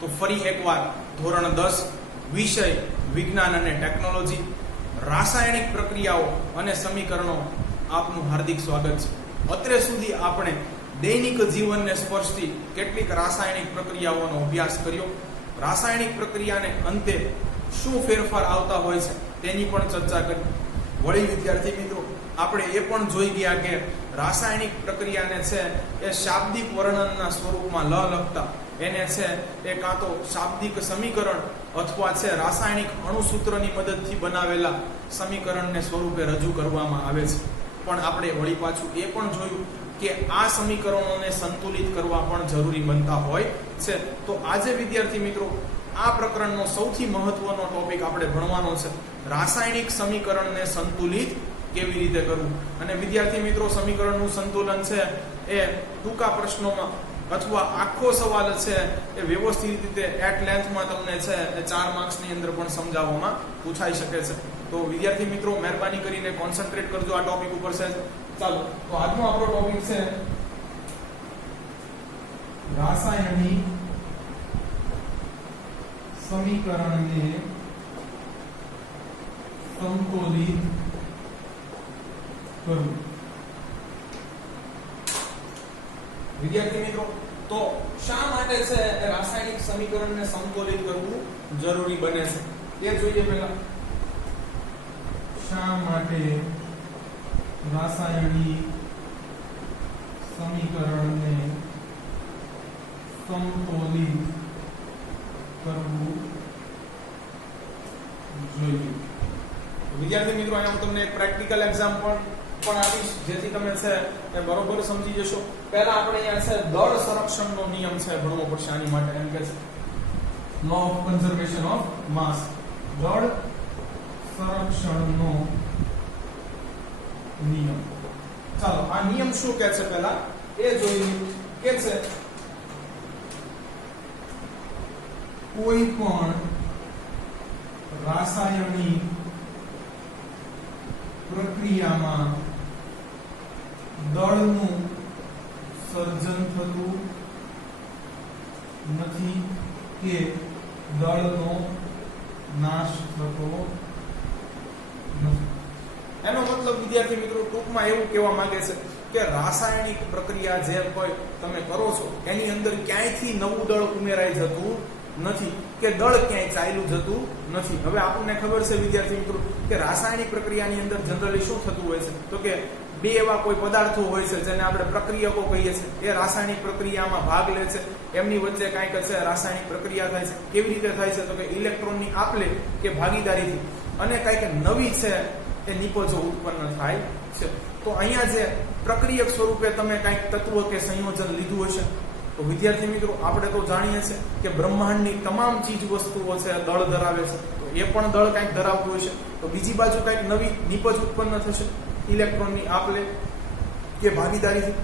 તો ફરી એકવાર ધોરણ 10 વિષય વિજ્ઞાન અને ટેકનોલોજી રાસાયણિક પ્રક્રિયાઓ અને સમીકરણો આપનું હાર્દિક સ્વાગત છે. અત્રે સુધી આપણે દૈનિક જીવનને સ્પર્શતી કેટલીક રાસાયણિક પ્રક્રિયાઓનો અભ્યાસ કર્યો. રાસાયણિક પ્રક્રિયાને અંતે શું ફેરફાર આવતા હોય છે તેની પણ ચર્ચા કરી. વળી વિદ્યાર્થી મિત્રો, આપણે એ પણ જોઈ ગયા કે રાસાયણિક પ્રક્રિયાને છે એ શાબ્દિક વર્ણનના સ્વરૂપમાં લખતા એને છે એ કાં તો શાબ્દિક સમીકરણ અથવા છે રાસાયણિક અણુસૂત્રની મદદથી બનાવેલા સમીકરણને સ્વરૂપે રજૂ કરવામાં આવે છે. પણ આપણે વળી પાછું એ પણ જોયું કે આ સમીકરણોને સંતુલિત કરવા પણ જરૂરી બનતા હોય છે. તો આજે વિદ્યાર્થી મિત્રો, આ પ્રકરણનો સૌથી મહત્વનો ટોપિક આપણે ભણવાનો છે, રાસાયણિક સમીકરણને સંતુલિત કેવી રીતે કરવું. અને વિદ્યાર્થી મિત્રો, સમીકરણનું સંતુલન છે એ ટૂંકા પ્રશ્નોમાં અથવા આખો સવાલ છે એ વ્યવસ્થિત રીતે એટ લેન્થમાં તમને છે એ 4 માર્ક્સની અંદર પણ સમજાવવામાં પૂછાઈ શકે છે. તો વિદ્યાર્થી મિત્રો, મહેરબાની કરીને કોન્સન્ટ્રેટ કરજો આ ટોપિક ઉપર છે. ચાલો, તો આજનો આપણો ટોપિક છે રાસાયણિક સમીકરણને સંતુલિત કરવું. વિદ્યાર્થી મિત્રો, તો શા માટે છે રાસાયણિક સમીકરણને સંતુલિત કરવું જરૂરી બને છે એ જોઈએ. પહેલા શા માટે રાસાયણિક સમીકરણને સંતુલિત કરવું જોઈએ. વિદ્યાર્થી મિત્રો, અહીંયા હું તમને એક પ્રેક્ટિકલ એક્ઝામ્પલ પણ આપીશ જેથી તમે છે એ બરોબર સમજી જશો. પહેલા આપણે અહીંયા છે દળ સંરક્ષણનો નિયમ છે ભણવો પડશે. આની માટે એમ કે છે law of conservation of mass, દળ સંરક્ષણનો નિયમ. ચાલો, આ નિયમ શું કહે છે પહેલા એ જોઈએ. કે છે કોઈ પણ રાસાયણિક પ્રક્રિયામાં દળનું સર્જન થતું નથી કે દળનો નાશ થતો નથી. એનો મતલબ વિદ્યાર્થી મિત્રો ટૂંકમાં એવું કહેવા માંગે છે કે રાસાયણિક પ્રક્રિયા જે કોઈ તમે કરો છો એની અંદર ક્યાંયથી નવું દળ ઉમેરાઈ જતું નથી કે દળ ક્યાંય ચાલ્યું જતું નથી. હવે આપણને ખબર છે વિદ્યાર્થી મિત્રો કે રાસાયણિક પ્રક્રિયાની અંદર જનરલી શું થતું હોય છે તો કે બે એવા કોઈ પદાર્થો હોય છે જેને આપણે પ્રક્રિયકો કહીએ છીએ. એ રાસાયણિક પ્રક્રિયામાં ભાગ લે છે. એમની વચ્ચે કાંઈક છે રાસાયણિક પ્રક્રિયા થાય છે. કેવી રીતે થાય છે તો કે ઇલેક્ટ્રોનની આપલે કે ભાગીદારીથી અને કાંઈક નવી છે એ નિપજો ઉત્પન્ન થાય છે. તો અહીંયા જે પ્રક્રિયક સ્વરૂપે તમે કાંઈક તત્વ કે સંયોજન લીધું હશે તો વિદ્યાર્થી મિત્રો, આપણે તો જાણીએ છીએ કે બ્રહ્માંડની તમામ ચીજ વસ્તુઓ છે દળ ધરાવે છે. તો એ પણ દળ કાંઈક ધરાવતું હશે. તો બીજી બાજુ કાંઈક નવી નિપજ ઉત્પન્ન થશે ઇલેક્ટ્રોનની આપલે કે ભાગીદારીથી,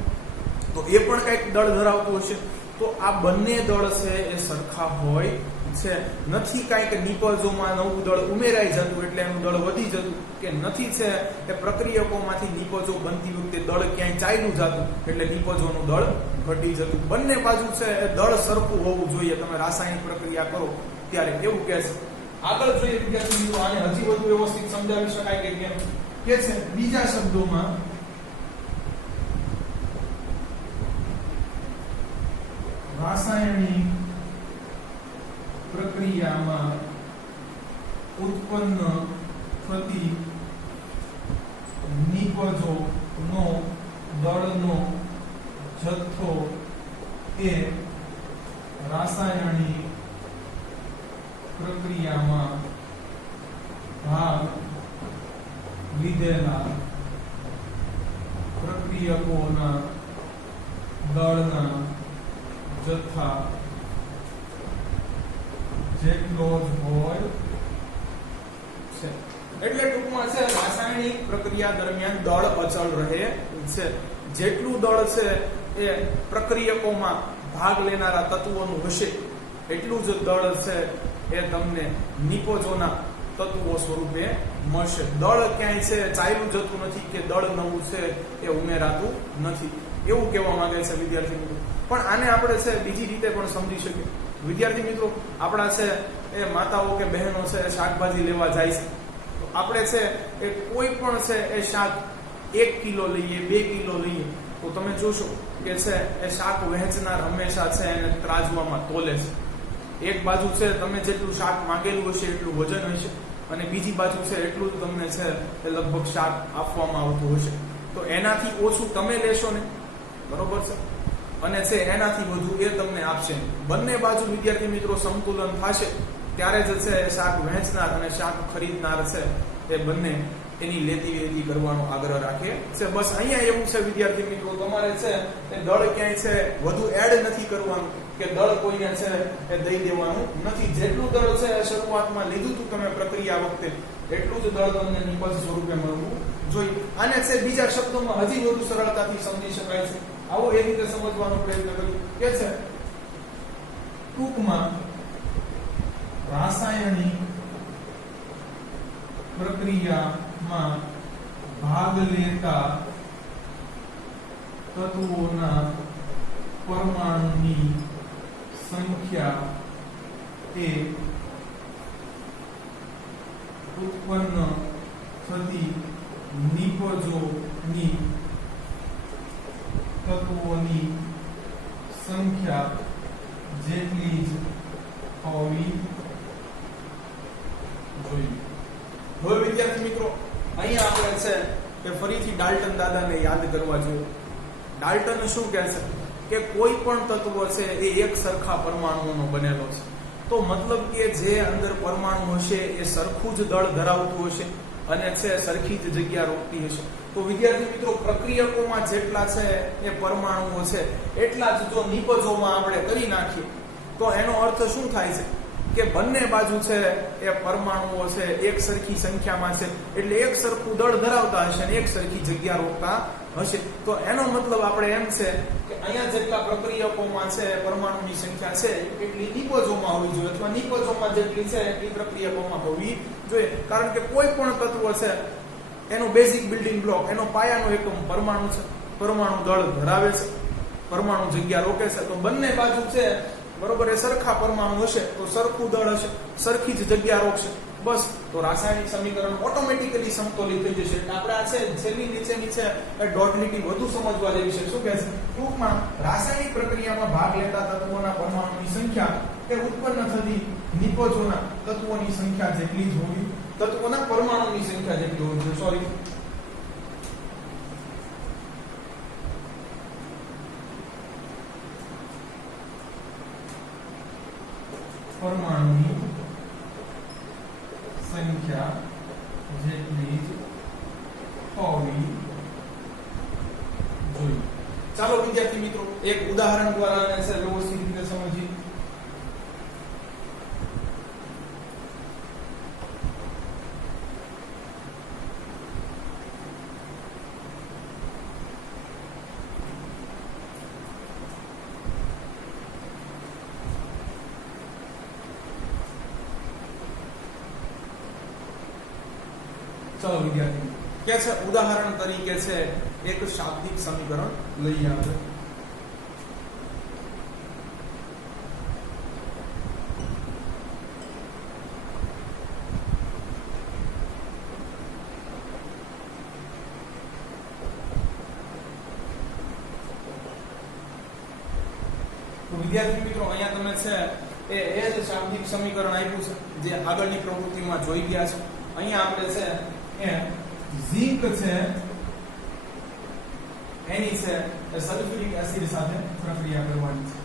તો એ પણ કાંઈક દળ ધરાવતું હશે. તો આ બંને દળ છે એ સરખા હોય છે. નથી કાંઈક નિપજોમાં નવું દળ ઉમેરાઈ જતું એટલે એનું દળ વધી જતું, કે નથી છે એ પ્રક્રિયકોમાંથી નિપજો બનતી વખતે દળ ક્યાંય ચાલ્યું જતું એટલે નિપજોનું દળ ઘટી જતું. બંને બાજુ છે એ દળ સરખું હોવું જોઈએ તમે રાસાયણિક પ્રક્રિયા કરો ત્યારે, એવું કહે છે. આગળ જોઈએ વિદ્યાર્થી મિત્રો, આને હજી વધુ વ્યવસ્થિત સમજાવી શકાય કે કેમ. કે છે બીજા શબ્દોમાં રાસાયણિક પ્રક્રિયામાં ઉત્પન્ન થતી નિપજોનો દળનો જથ્થો એ રાસાયણિક પ્રક્રિયામાં ભાગ લીધેલા પ્રક્રિયકોના દળના જથ્થા જેટલો જ હોય છે. એટલે ટૂંકમાં છે રાસાયણિક પ્રક્રિયા દરમિયાન દળ અચળ રહે છે. જેટલું દળ છે એ પ્રક્રિયકોમાં ભાગ લેનારા તત્વોનું હશે એટલું જ દળ છે એ તમને નિપજોના તત્વો સ્વરૂપે મળશે. દળ ક્યાંય છે ચાલ્યું જતું નથી કે દળ નવું છે એ ઉમેરાતું નથી, એવું કહેવા માંગે છે વિદ્યાર્થી મિત્રો. પણ આને આપણે છે બીજી રીતે પણ સમજી શકીએ. વિદ્યાર્થી મિત્રો આપણા છે એ માતાઓ કે બહેનો છે એ શાકભાજી લેવા જાય છે, તો આપણે છે એ કોઈ પણ છે એ શાક 1 કિલો લઈએ 2 કિલો લઈએ તો તમે જોશો કે છે એ શાક વહેંચનાર હંમેશા છે એને ત્રાજવામાં તોલે છે. એક બાજુ છે તમે જેટલું શાક માંગેલું હશે એટલું વજન હશે અને બીજી બાજુ છે એટલું જ તમને છે એ લગભગ શાક આપવામાં આવતું હશે. તો એનાથી ઓછું તમે લેશો ને, બરોબર છે, અને છે એનાથી વધુ એ તમને આપશે. બંને બાજુ વિદ્યાર્થી મિત્રો સંતુલન થશે ત્યારે જ છે શાક વહેંચનાર અને શાક ખરીદનાર છે એ બંને એની લેતી વેતી કરવાનો આગ્રહ રાખે છે. બસ અહીંયા એવું છે વિદ્યાર્થી મિત્રો, તમારે છે એ દળ ક્યાંય છે વધુ એડ નથી કરવાનું કે દળ કોઈને છે એ દઈ દેવાનું નથી. જેટલું દળ છે શરૂઆતમાં લીધું હતું તમે પ્રક્રિયા વખતે એટલું જ દળ તમને નિપજ સ્વરૂપે મળવું જોઈએ. આને છે બીજા શબ્દોમાં હજી વધુ સરળતાથી સમજી શકાય છે. આવો એ રીતે સમજવાનો પ્રયત્ન કર્યો કે છે ટૂંકમાં રાસાયણિક પ્રક્રિયામાં ભાગ લેતા તત્વોના પરમાણુની સંખ્યા એ ઉત્પન્ન થતી નિપજોની તત્વોની સંખ્યા જેટલી જ હોવી જોઈએ. હવે વિદ્યાર્થી મિત્રો અહીંયા આપણે છે કે ફરીથી ડાલ્ટન દાદાને યાદ કરવા જોઈએ. ડાલ્ટન શું કહે છે કે કોઈ પણ તત્વ છે એ એક સરખા પરમાણુઓનો બનેલો છે. તો મતલબ કે જે અંદર પરમાણુ હશે એ સરખું જ દળ ધરાવતું હશે અને છે સરખી જ જગ્યા રોકતી હશે. તો વિદ્યાર્થી મિત્રો પ્રક્રિયકોમાં જેટલા છે એ પરમાણુઓ છે એટલા જ જો નિપજોમાં આપણે કરી નાખીએ તો એનો અર્થ શું થાય છે કે બંને બાજુ છે એ પરમાણુઓ છે એક સરખી સંખ્યામાં છે એટલે એક સરખું દળ ધરાવતા હશે અને એક સરખી જગ્યા રોકતા હશે. તો એનો મતલબ આપણે એમ છે કે અહીંયા જેટલા પ્રક્રિયકોમાં છે પરમાણુની સંખ્યા છે એટલી નિપજોમાં હોવી જોઈએ અથવા નિપજોમાં જેટલી છે એટલી પ્રક્રિયકોમાં હોવી જોઈએ. કારણ કે કોઈ પણ તત્વ છે એનો બેઝિક બિલ્ડિંગ બ્લોક, એનો પાયાનો એકમ પરમાણુ છે. પરમાણુ દળ ધરાવે છે, પરમાણુ જગ્યા રોકે છે. તો બંને બાજુ છે બરોબર એ સરખા પરમાણુ હશે તો સરખું દળ હશે, સરખી જ જગ્યા રોકશે. બસ તો રાસાયણિક સમીકરણ ઓટોમેટિકલી સમતોલિત થઈ જશે. એટલે આપણે આ છે છેલ્લી નીચેની છે એ ડોટ લીટી વધુ સમજવા જેવી છે. શું કહે છે? ટૂંકમાં રાસાયણિક પ્રક્રિયામાં ભાગ લેતા તત્વોના પરમાણુની સંખ્યા એ ઉત્પન્ન થતી નિપજોના તત્વોની સંખ્યા જેટલી જ હોવી, તત્વોના પરમાણુની સંખ્યા જેટલી હોવી જોઈએ. સોરી, પરમાણુની સંખ્યા જેટલી જ હોવી જોઈએ. ચાલો વિદ્યાર્થી મિત્રો એક ઉદાહરણ દ્વારા આને છે વ્યવસ્થિત રીતે સમજીએ. ચાલો વિદ્યાર્થી કે છે ઉદાહરણ તરીકે છે એક શાબ્દિક સમીકરણ લઈએ આપણે. તો વિદ્યાર્થી મિત્રો અહીંયા તમે છે એ જ શાબ્દિક સમીકરણ આપ્યું છે જે આગળની પ્રવૃત્તિમાં જોઈ ગયા છે. અહીંયા આપણે છે એ ઝીંક છે એની છે એ સલ્ફ્યુરિક એસિડ સાથે પ્રક્રિયા કરવાની છે.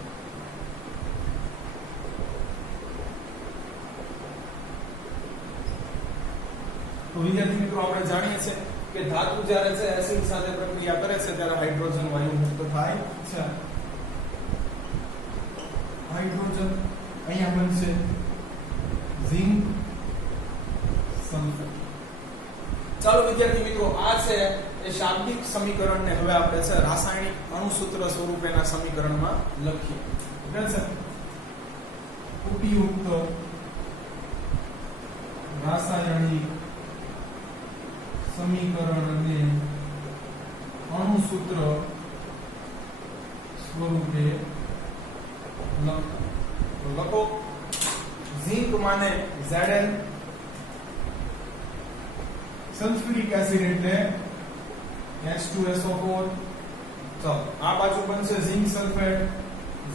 તો વિદ્યાર્થી મિત્રો આપણે જાણીએ છીએ કે ધાતુ જ્યારે છે એસિડ સાથે પ્રક્રિયા કરે છે ત્યારે હાઇડ્રોજન વાયુ મુક્ત થાય છે. હાઇડ્રોજન અહીંયા બનશે ઝીંક સલ્ફેટ. ચાલો વિદ્યાર્થી મિત્રો આ છે એ શાબ્દિક સમીકરણને હવે આપણે છે રાસાયણિક અણુસૂત્ર સ્વરૂપેના સમીકરણમાં લખીએ. છે ઉપયુક્ત રાસાયણિક સમીકરણને અણુસૂત્ર સ્વરૂપે લખો ઝિંક માને Zn, સલ્ફ્યુરિક એસિડ એટલે H2SO4. ચાલો આ બાજુ બનશે ઝિંક સલ્ફેટ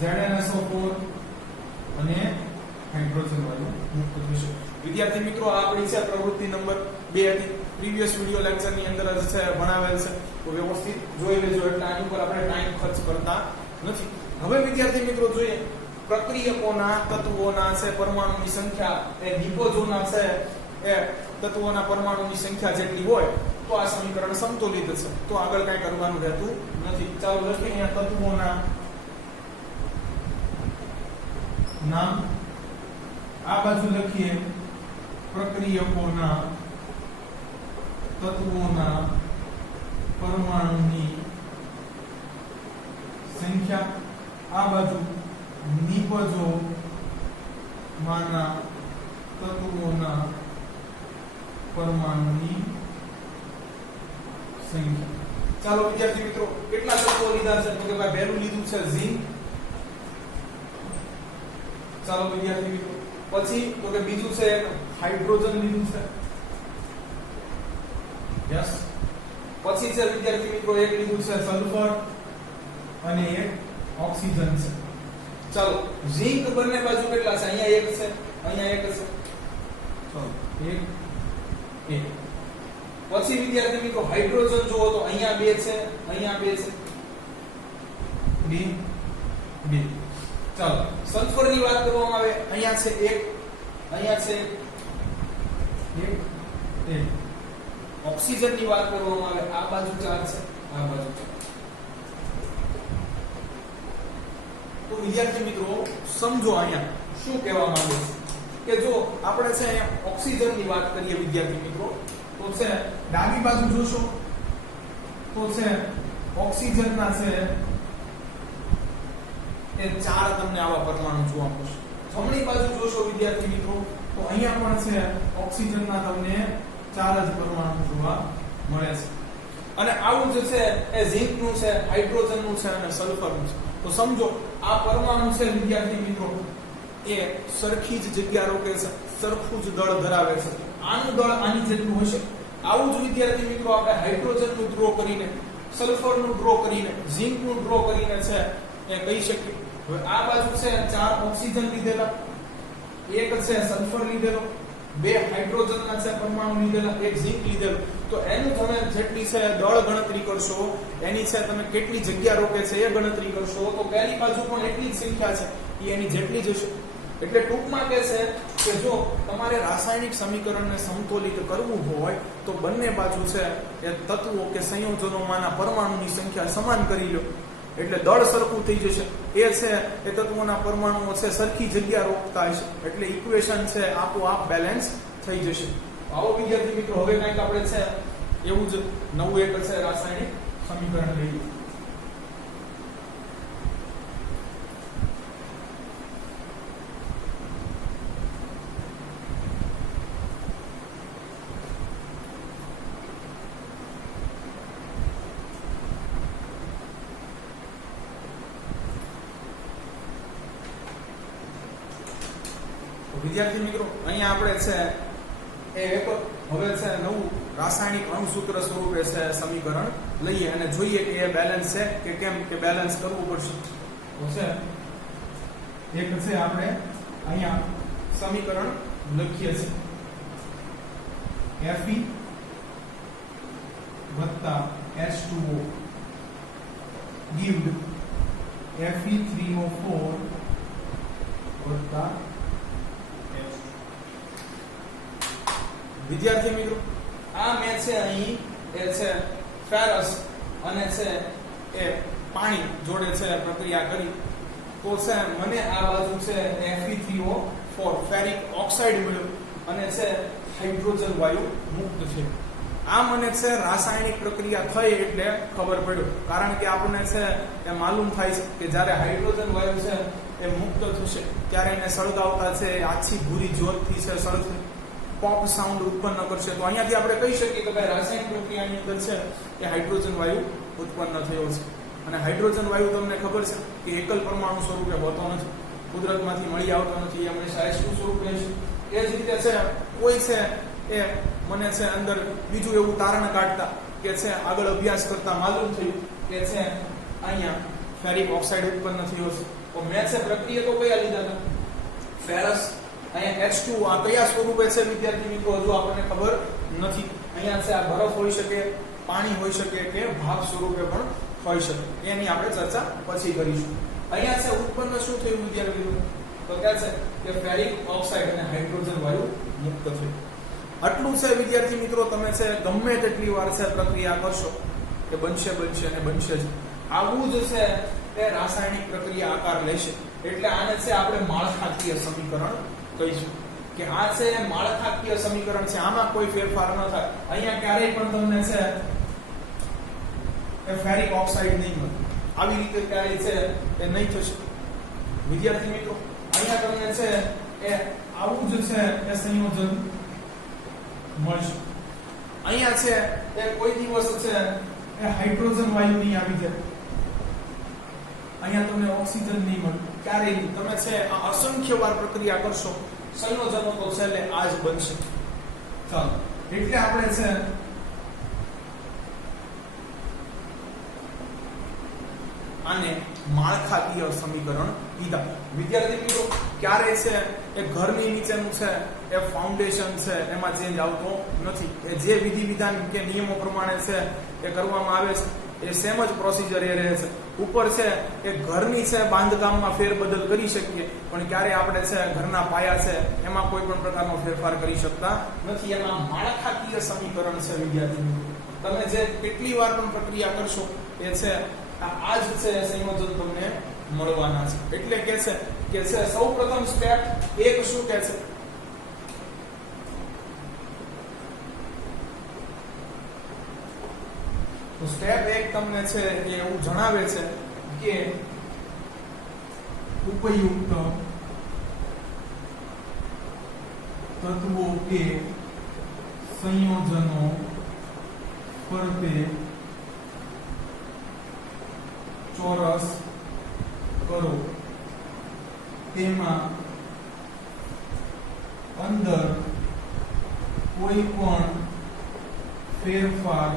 ZnSO4 અને હાઇડ્રોજન વાયુ મુક્ત થશે. વિદ્યાર્થી મિત્રો આ આપણી છે પ્રવૃત્તિ નંબર 2 હતી. પ્રીવિયસ વિડિયો લેક્ચર ની અંદર જ છે ભણાવેલ છે, તો વ્યવસ્થિત જોઈ લેજો એટલે આની ઉપર આપણે ટાઈમ ખર્ચ કરતા નથી. હવે વિદ્યાર્થી મિત્રો જોઈએ પ્રક્રિયકોના તત્વોના છે પરમાણુની સંખ્યા એ નિપજોના છે એ તત્વોના પરમાણુની સંખ્યા જેટલી હોય તો આ સમીકરણ સમતોલિત છે, તો આગળ કઈ કરવાનું રહેતું નથી. ચાલો લખીએ અહીંયા તત્વોના નામ, આ બાજુ લખીએ પ્રક્રિયકોના તત્વોના પરમાણુની સંખ્યા, આ બાજુ નિપજો માના તત્વોના પરમાણુની સંખ્યા. ચાલો વિદ્યાર્થી મિત્રો કેટલા તત્વો લીધા છે? તો કે ભાઈ પહેલું લીધું છે ઝિંક. ચાલો વિદ્યાર્થી મિત્રો પછી તો કે બીજું છે હાઇડ્રોજન લીધું છે. યસ. પછી છે વિદ્યાર્થી મિત્રો એક લીધું છે સલ્ફર અને એક ઓક્સિજન છે. ચાલો ઝિંક બંને બાજુ કેટલા છે? અહીંયા એક છે, અહીંયા એક છે. ચાલો એક એક. પછી વિદ્યાર્થી મિત્રો હાઇડ્રોજન જોવો તો અહીંયા બે છે, અહીંયા બે છે, બે બે. ચાલો સલ્ફર ની વાત કરવામાં આવે અહીંયા છે એક, અહીંયા છે એક એક. ઓક્સિજન ની વાત કરવામાં આવે આ બાજુ 4 છે, આ બાજુ 4. તો વિદ્યાર્થી મિત્રો સમજો અહીંયા શું કહેવા માંગે છે કે જો આપણે છે અહીંયા ઓક્સિજન ની વાત કરીએ વિદ્યાર્થી મિત્રો તો છે ડાબી બાજુ જોશો તો છે ઓક્સિજન ના છે એ 4 તમને આવા પરમાણુ જોવા મળશે. જમણી બાજુ જોશો વિદ્યાર્થી મિત્રો તો અહીંયા પણ છે ઓક્સિજન ના તમને 4 જ પરમાણુ જોવા મળે છે. અને આવું જ છે એ ઝિંક નું છે, હાઇડ્રોજન નું છે અને સલ્ફર નું છે. તો સમજો આ પરમાણુ છે વિદ્યાર્થી મિત્રો એ સરખી જ જગ્યા રોકે છે, સરખું જ દળ ધરાવે છે. આનું દળ આની જેટલું હશે. આવું જ વિદ્યાર્થી મિત્રો આપણે હાઇડ્રોજન નું ડ્રો કરીને, સલ્ફર નું ડ્રો કરીને, ઝિંક નું ડ્રો કરીને છે એ કહી શકીએ. હવે આ બાજુ છે 4 ઓક્સિજન લીધેલા, એક છે સલ્ફર લીધેલો, 2 હાઇડ્રોજન ના છે પરમાણુ લીધેલા, એક ઝિંક લીધેલો. તો એનું તમે જેટલી છે દળ ગણતરી કરશો, એની છે તમે કેટલી જગ્યા રોકે છે એ ગણતરી કરશો તો પહેલી બાજુ પણ એટલી જ સંખ્યા છે એ એની જેટલી જ હશે. એટલે ટૂંકમાં કહે છે કે જો તમારે રાસાયણિક સમીકરણને સમતોલિત કરવું હોય તો બંને બાજુ છે એ તત્વો કે સંયોજનોમાંના પરમાણુની સંખ્યા સમાન કરી લો એટલે દળ સરખું થઈ જશે. એ છે એ તત્વોના પરમાણુઓ છે સરખી જગ્યા રોકતા હશે એટલે ઇક્વેશન છે આપોઆપ બેલેન્સ થઈ જશે. આવો વિદ્યાર્થી મિત્રો હવે કંઈક આપણે છે એવું જ નવું એક છે રાસાયણિક સમીકરણ લઈએ. વિદ્યાર્થી મિત્રો અહીંયા આપણે છે એક હવે છે નવું રાસાયણિક અણુસૂત્ર સ્વરૂપે છે સમીકરણ લઈએ અને જોઈએ કે એ બેલેન્સ છે કે કેમ, કે બેલેન્સ કરવું પડશે. તો છે એક છે આપણે અહીંયા સમીકરણ લખીએ છીએ Fe H2O give Fe3O4 વિદ્યાર્થી મિત્રો આ મેં છે અહીં એ છે ફેરસ અને છે એ પાણી જોડે છે પ્રક્રિયા કરી તો છે મને આ બાજુ છે Fe3O4 ફેરિક ઓક્સાઇડ મળ્યો અને છે હાઇડ્રોજન વાયુ મુક્ત છે. આ મને છે રાસાયણિક પ્રક્રિયા થઈ એટલે ખબર પડ્યો, કારણ કે આપણને છે એ માલુમ થાય છે કે જ્યારે હાઇડ્રોજન વાયુ છે એ મુક્ત થશે ત્યારે એને સળગાવતા છે આછી ભૂરી જ્યોતથી છે સળગશે, પોપ સાઉન્ડ ઉત્પન્ન કરશે. તો અહીંયાથી આપણે કહી શકીએ કે ભાઈ રાસાયણિક પ્રક્રિયાની અંદર છે એ હાઇડ્રોજન વાયુ ઉત્પન્ન થયો છે. અને હાઇડ્રોજન વાયુ તમને ખબર છે કે એકલ પરમાણુ સ્વરૂપે હોતો નથી, કુદરતમાંથી મળી આવતો નથી, એ હંમેશા H2 સ્વરૂપ રહેશે. એ જ રીતે છે કોઈ છે એ મને છે અંદર બીજું એવું તારણ કાઢતા કે છે આગળ અભ્યાસ કરતા માલુમ થયું કે છે અહીંયા ફેરિક ઓક્સાઇડ ઉત્પન્ન થયો છે. તો મેં છે પ્રક્રિયા તો કયા લીધા હતા? ફેરસ. અહીંયા H2 આ કયા સ્વરૂપે છે વિદ્યાર્થી મિત્રો હજુ આપણને ખબર નથી. અહીંયા છે આ બરફ હોઈ શકે, પાણી હોઈ શકે કે ભાપ સ્વરૂપે પણ હોઈ શકે. એની આપણે ચર્ચા પછી કરીશું. અહીંયા છે ઉત્પન્ન શું થયું વિદ્યાર્થી મિત્રો? તો કહે છે કે ફેરિક ઓક્સાઇડ અને હાઇડ્રોજન વાયુ મુક્ત થયું. આટલું છે વિદ્યાર્થી મિત્રો. તમે છે ગમે તેટલી વાર છે પ્રક્રિયા કરશો કે બનશે અને બનશે જ. આવું જ છે એ રાસાયણિક પ્રક્રિયા આકાર લેશે. એટલે આને છે આપણે માળખાકીય સમીકરણ કહીશું કે આ છે માળખાકીય સમીકરણ છે. આમાં કોઈ ફેરફાર ન થાય. અહીંયા ક્યારેય પણ તમને છે એ ફેરિક ઓક્સાઇડ નહીં મળે. આવી રીતે ક્યારેય છે એ નહીં થશે વિદ્યાર્થી મિત્રો. અહીંયા તમને છે એ આવું જ છે એ સંયોજન મળશે. અહીંયા છે એ કોઈ દિવસ છે એ હાઇડ્રોજન વાયુ નહીં આવી જાય. અહીંયા તમને ઓક્સિજન નહીં મળે ક્યારેય નહીં. તમે છે આ અસંખ્ય વાર પ્રક્રિયા કરશો, સંયોજનો તો છેલ્લે આ જ બનશે. ચાલો, એટલે આપણે છે આને માળખાકીય સમીકરણ કીધા. વિદ્યાર્થી મિત્રો ક્યારે છે એ ઘરની નીચેનું છે એ ફાઉન્ડેશન છે એમાં ચેન્જ આવતો નથી. એ જે વિધિ વિધાન કે નિયમો પ્રમાણે છે એ કરવામાં આવે છે એ સેમ જ પ્રોસિજર એ રહે છે. ઉપર છે એ ઘરની છે બાંધકામમાં ફેરબદલ કરી શકીએ, પણ ક્યારે આપણે છે ઘરના પાયા છે એમાં કોઈ પણ પ્રકારનો ફેરફાર કરી શકતા નથી. એમાં માળખાકીય સમીકરણ છે વિદ્યાર્થી મિત્રો. તમે જે કેટલી વાર પણ પ્રક્રિયા કરશો એ છે આ જ છે સંયોજન તમને મળવાના છે. એટલે કે છે સૌપ્રથમ સ્ટેપ 1 શું કહે છે? તો સ્ટેપ 1 તમને છે એ એવું જણાવે છે કે ઉપયુક્ત તત્વો કે સંયોજનો ફરતે ચોરસ કરો. તેમાં અંદર કોઈ પણ ફેરફાર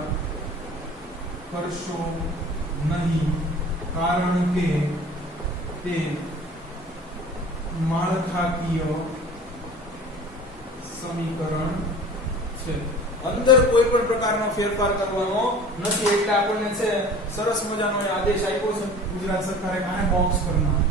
કરશો નહીં, કારણ કે તે માળખાકીય સમીકરણ છે. અંદર કોઈ પણ પ્રકારનો ફેરફાર કરવાનો નથી. એટલે આપણને છે સરસ મજાનો આદેશ આપ્યો છે ગુજરાત સરકારે, આને બોક્સ કરવાનો.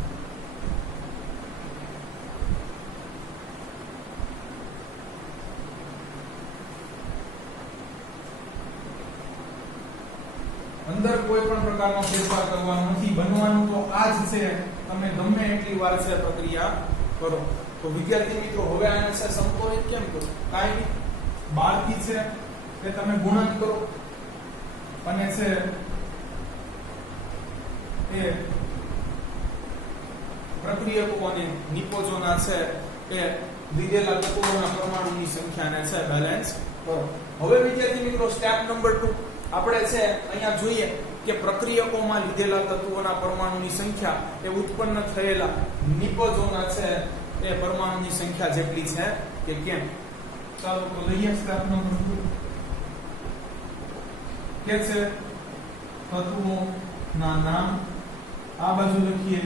અંદર કોઈ પણ પ્રકારનો ફેરફાર કરવાનો નથી. બનવાનું તો આ જ છે. તમે ગમે એટલી વાર છે પ્રક્રિયા કરો. તો વિદ્યાર્થી મિત્રો હવે આને છે સંતોષિત કેમ કરો? કાંઈ 12 થી છે કે તમે ગુણન કરો અને છે એ પ્રક્રિયકો અને નિપજોના છે એ લીધેલા તત્વોના પરમાણુની સંખ્યાને છે બેલેન્સ કરો. હવે વિદ્યાર્થી મિત્રો સ્ટેપ નંબર 2 આપણે છે અહીંયા જોઈએ કે પ્રક્રિયકોમાં લીધેલા તત્વોના પરમાણુની સંખ્યા એ ઉત્પન્ન થયેલા નિપજોના છે એ પરમાણુની સંખ્યા જેટલી છે કે કેમ. ચાલો તો લઈએ સ્ટેપ નંબર 2 કે છે તત્વોના નામ. આ બાજુ લખીએ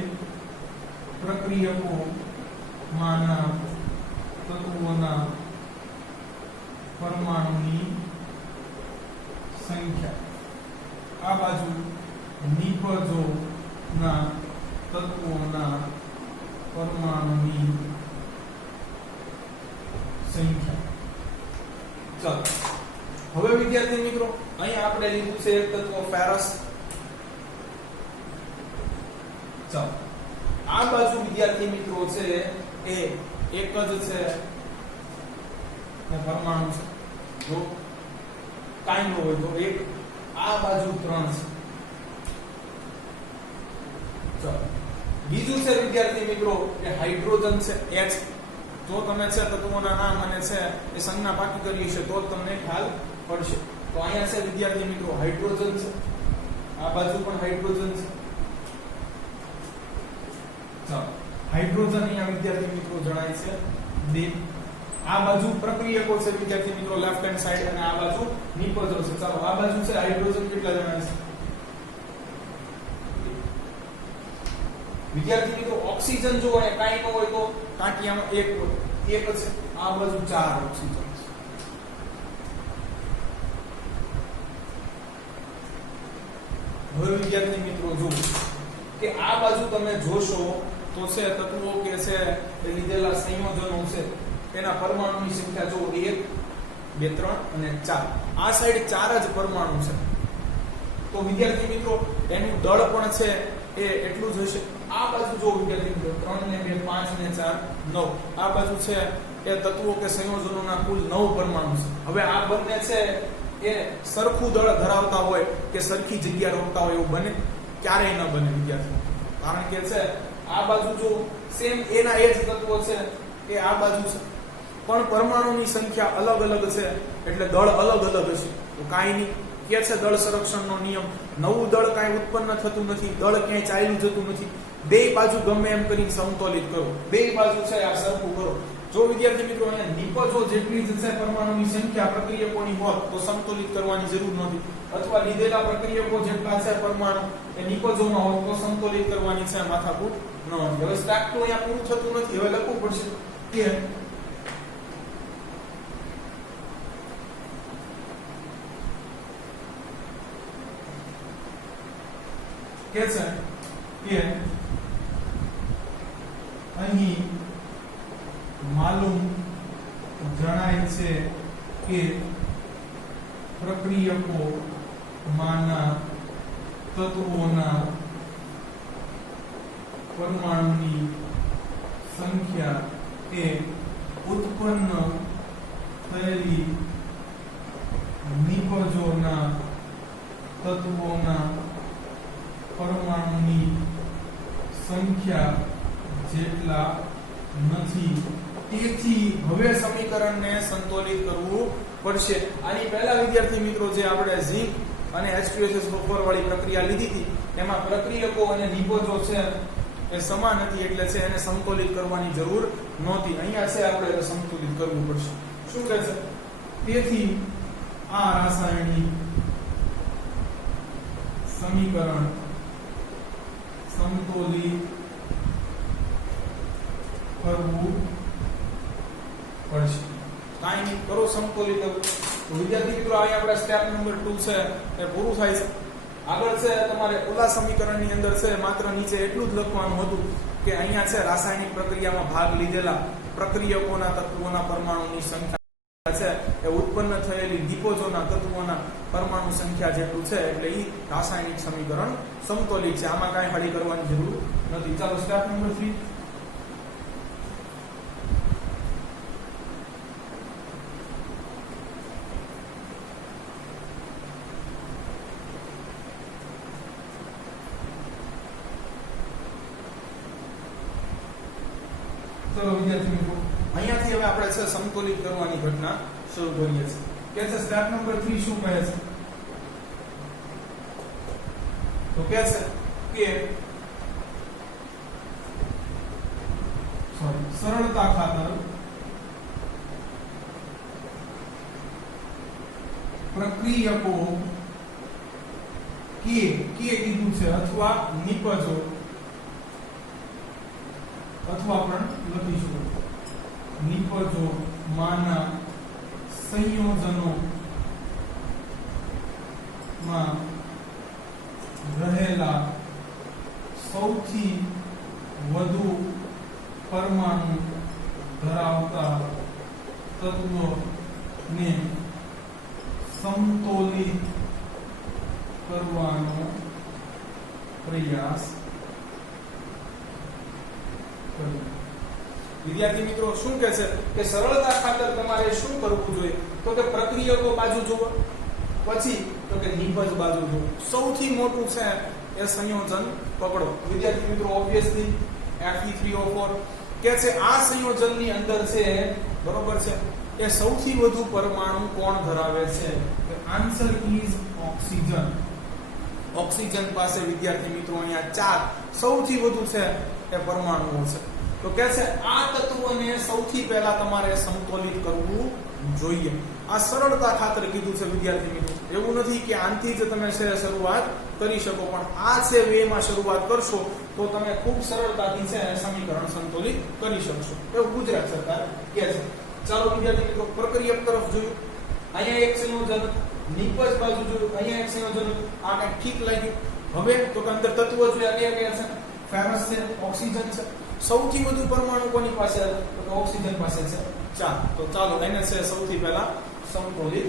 પ્રક્રિયકોમાંના તત્વોના પરમાણુની સંખ્યા. આ બાજુ નિપજોના તત્વોના પરમાણુની સંખ્યા. ચાલો હવે વિદ્યાર્થી મિત્રો અહીં આપણે લીધું છે એક તત્વ ફેરસ. ચાલો આ બાજુ વિદ્યાર્થી મિત્રો છે એ એક જ છે પરમાણુ છે. જો કાઈ ન હોય તો એક, આ બાજુ 3 છે. ચાલો બીજું છે વિદ્યાર્થી મિત્રો એ હાઇડ્રોજન છે H. જો તમે છે તત્વોના નામ અને છે એ સંજ્ઞા પાકી કરી છે તો જ તમને ખ્યાલ પડશે. તો અહીંયા છે વિદ્યાર્થી મિત્રો હાઇડ્રોજન છે, આ બાજુ પણ હાઇડ્રોજન છે. ચાલો હાઇડ્રોજન અહીંયા વિદ્યાર્થી મિત્રો જણાય છે 2. આ બાજુ પ્રક્રિયકો છે વિદ્યાર્થી મિત્રો લેફ્ટ હેન્ડ સાઈડ, અને આ બાજુ નિપજો છે. ચાલો આ બાજુ છે હાઇડ્રોજન કેટલા જણાય છે વિદ્યાર્થી મિત્રો? ઓક્સિજન જો અને કાંઈ ન હોય તો કાંટિયામાં 1 હોય, 1 છે. આ બાજુ 4 ઓક્સિજન છે. હવે વિદ્યાર્થી મિત્રો જુઓ કે આ બાજુ તમે જોશો તો છે તત્વો કે છે એ લીધેલા સંયોજનો છે એના પરમાણુની સંખ્યા જો 1 2 3 અને 4. આ સાઈડ 4 જ પરમાણુ છે. તો વિદ્યાર્થી મિત્રો એનું દળ પણ છે એ એટલું જ હશે. આ બાજુ જો વિદ્યાર્થી મિત્રો 3 ને 2 5 ને 4 9. આ બાજુ છે એ તત્વો કે સંયોજનોના કુલ 9 પરમાણુ છે. હવે આ બંને છે એ સરખું દળ ધરાવતા હોય કે સરખી જગ્યા રોકતા હોય એવું બને? ક્યારેય ન બને વિદ્યાર્થી. કારણ કે છે આ બાજુ જો સેમ એના એ જ તત્વો છે એ આ બાજુ છે, પણ પરમાણુની સંખ્યા અલગ અલગ છે એટલે દળ અલગ અલગ હશે. તો કાંઈ નહીં, કે છે દળ સંરક્ષણનો નિયમ, નવું દળ કાંઈ ઉત્પન્ન થતું નથી, દળ ક્યાંય ચાલ્યું જતું નથી. બે બાજુ ગમે એમ કરીને સમતોલિત કરો, બે બાજુ છે આ સરખું કરો. જો વિદ્યાર્થી મિત્રો અહીંયા નિપજો જેટલી જ છે પરમાણુની સંખ્યા પ્રક્રિયકોની હોત તો સમતોલિત કરવાની જરૂર નથી, અથવા લીધેલા પ્રક્રિયકો જેટલા છે પરમાણુ એ નિપજોમાં હોત તો સમતોલિત કરવાની છે માથાકૂટ ન હતી. હવે સ્ટાર્ટ તો અહીંયા પૂરું થતું નથી, હવે લખવું પડશે કે કે છે કે અહીં માલુમ જણાય છે કે પ્રક્રિયકો માના તત્વોના પરમાણુની સંખ્યા એ ઉત્પન્ન થયેલી નિપજોના તત્વોના પરમાણુની સંખ્યા જેટલા નથી. તેથી હવે સમીકરણને સંતુલિત કરવું પડશે. આની પહેલા વિદ્યાર્થી મિત્રો જે આપણે ઝિંક અને H2SO4 વાળી પ્રક્રિયા લીધી હતી એમાં પ્રક્રિયકો અને નિપજો છે એ સમાન હતી એટલે છે એને સંતુલિત કરવાની જરૂર નહોતી. અહીંયા છે આપણે સંતુલિત કરવું પડશે. શું કહે છે? તેથી આ રાસાયણિક સમીકરણ સમતોલિત કરવું પડશે. કાંઈ નહીં, કરો સમતોલિત. તો વિદ્યાર્થી મિત્રો અહીંયા આપણે સ્ટેપ નંબર 2 છે એ પૂરું થાય છે. આગળ છે તમારે ઓલા સમીકરણની અંદર છે માત્ર નીચે એટલું જ લખવાનું હતું કે અહીંયા છે રાસાયણિક પ્રક્રિયામાં ભાગ લીધેલા પ્રક્રિયકોના તત્વોના પરમાણુની સંખ્યા છે એ ઉત્પન્ન થયેલી નિપજોના તત્વોના પરમાણુ સંખ્યા જેટલું છે એટલે એ રાસાયણિક સમીકરણ સમતોલિત છે. આમાં કાંઈ હળી કરવાની જરૂર નથી. ચાલો સ્ટેપ નંબર 3. ચલો વિદ્યાર્થી મિત્રો અહીંયાથી હવે આપણે છે સંતુલિત કરવાની ઘટના શરૂ કરીએ છીએ. કે છે સ્ટેપ નંબર 3 શું કહે છે? તો કહે છે કે સરળતા ખાતર પ્રક્રિયકો કે કીધું છે અથવા નિપજો અથવા પણ લખીશું નિપજો માના સંયોજનો માં રહેલા સૌથી વધુ પરમાણુ ધરાવતા તત્વોને સમતોલિત કરવાનો પ્રયાસ કર્યો. વિદ્યાર્થી મિત્રો શું કહે છે કે સરળતા ખાતર તમારે શું કરવું જોઈએ? તો કે પ્રક્રિયકો બાજુ જુઓ, પછી તો કે નિપજ બાજુ જુઓ. સૌથી મોટું છે એ સંયોજન પકડો. વિદ્યાર્થી મિત્રો ઓબ્વિયસલી Fe3O4 કે છે આ સંયોજનની અંદર છે બરોબર છે એ સૌથી વધુ પરમાણુ કોણ ધરાવે છે? Answer is oxygen. ઓક્સિજન પાસે વિદ્યાર્થી મિત્રો અહીંયા 4 સૌથી વધુ છે એ પરમાણુઓ છે. તો કે છે આ તત્વને સૌથી પહેલા તમારે સમતોલિત કરવું જોઈએ. આ સરળતા ખાતર કીધું છે વિદ્યાર્થી મિત્રો. એવું નથી કે આનથી જ તમે છે શરૂઆત કરી શકો, પણ આ છે વેમાં શરૂઆત કરશો તો તમે ખૂબ સરળતાથી છે સમીકરણ સંતુલિત કરી શકશો, એવું ગુજરાત સરકાર કહે છે. ચાલો વિદ્યાર્થી મિત્રો પ્રક્રિયક તરફ જોયું. અહીંયા એક સંયોજન, નિપજ બાજુ જોયું, અહીંયા એક સંયોજન. આ કંઈક ઠીક લાગ્યું. હવે તો કે અંદર તત્વો જોયા કયા કયા છે? ફેરસ છે, ઓક્સિજન છે. સૌથી વધુ પરમાણુ કોની પાસે? તો ઓક્સિજન પાસે છે 4. તો ચાલો એને છે સૌથી પહેલા સમતોલિત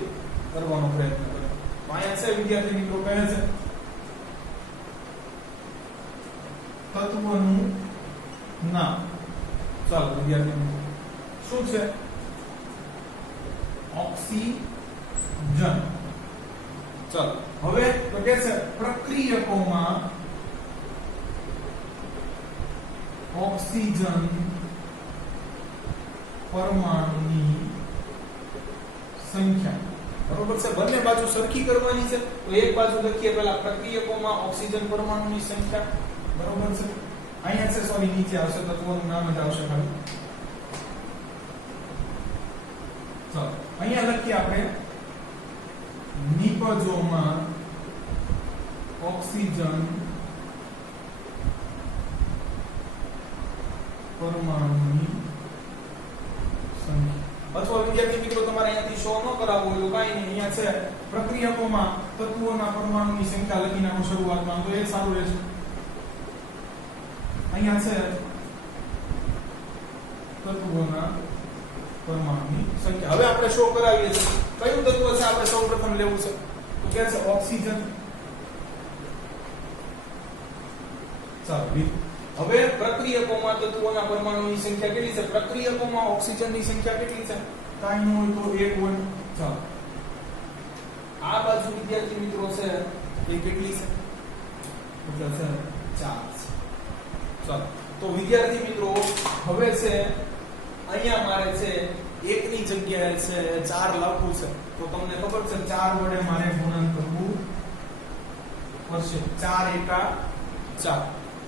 કરવાનો પ્રયત્ન કરીએ. અહીંયા છે વિદ્યાર્થી મિત્રો કહે છે તત્વનું નામ. ચાલો વિદ્યાર્થી મિત્રો શું છે? ઓક્સિજન. ચાલો હવે તો કે છે પ્રક્રિયકોમાં ઓક્સિજન પરમાણુની સંખ્યા. બરોબર છે. બંને બાજુ સરખી કરવાની છે. તો એક બાજુ લખીએ પહેલા પ્રક્રિયકોમાં ઓક્સિજન પરમાણુની સંખ્યા. બરોબર છે. અહીંયા છે સોરી નીચે આવશે તત્વોનું નામ જ આવશે ખાલી. ચાલો અહીંયા લખીએ આપણે નિપજોમાં ઓક્સિજન પરમાણુની સંખ્યા. અથવા વિદ્યાર્થી મિત્રો તમારે અહીંયાથી શો ન કરાવવો હોય તો કાંઈ નહીં, અહીંયા છે પ્રક્રિયકોમાં તત્વોના પરમાણુની સંખ્યા લખી નાખો શરૂઆતમાં, તો એ સારું રહેશે. અહીંયા છે તત્વોના પરમાણુની સંખ્યા. હવે આપણે શો કરાવીએ છીએ. કયું તત્વ છે આપણે સૌપ્રથમ લેવું છે? તો કે છે ઓક્સિજન. ચાલો હવે પ્રક્રિયકોમાં તત્વોના પરમાણુની સંખ્યા કેટલી છે? પ્રક્રિયકોમાં ઓક્સિજનની સંખ્યા કેટલી છે? કાંઈ ન હોય તો 1 હોય. ચાલો આ બાજુ વિદ્યાર્થી મિત્રો છે એ કેટલી છે? તો છે 4. ચાલો તો વિદ્યાર્થી મિત્રો હવે છે અહીંયા મારે છે 1 ની જગ્યાએ છે 4 લખવું છે. તો તમને ખબર છે 4 વડે મારે ગુણન કરવું પડશે. 4 એકા 4.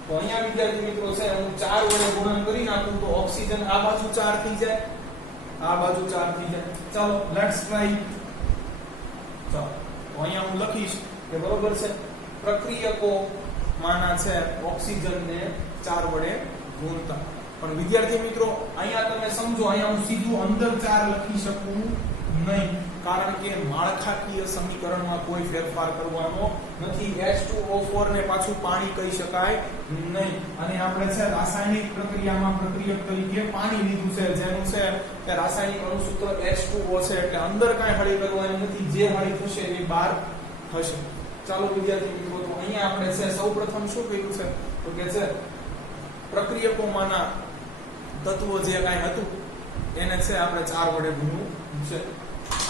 તો અહીંયા વિદ્યાર્થી મિત્રો છે હું 4 વડે ગુણન કરી નાખું તો ઓક્સિજન આ બાજુ 4 થઈ જાય, આ બાજુ 4 થઈ જાય. ચાલો લેટ્સ ટ્રાય. ચાલો તો અહીંયા હું લખીશ કે બરોબર છે પ્રક્રિયકો માના છે ઓક્સિજનને 4 વડે ગુણતા. પણ વિદ્યાર્થી મિત્રો અહીંયા તમે સમજો, અહીંયા હું સીધું અંદર 4 લખી શકું નહીં, કારણ કે માળખાકીય સમીકરણમાં કોઈ ફેરફાર કરવાનો નથી. H2O4 ને પાછું પાણી કહી શકાય નહીં. અને આપણે છે રાસાયણિક પ્રક્રિયામાં પ્રક્રિયક તરીકે પાણી લીધું છે, જેનું છે કે રાસાયણિક અણુસૂત્ર H2O છે, એટલે અંદર કાંઈ હળી કરવાની નથી. જે હળી થશે એ બહાર થશે. ચાલો વિદ્યાર્થી મિત્રો તો અહીંયા આપણે છે સૌપ્રથમ શું કર્યું છે? તો કે છે પ્રક્રિયકોમાંના તત્વો જે કાંઈ હતું એને છે આપણે 4 વડે ગુણવું છે.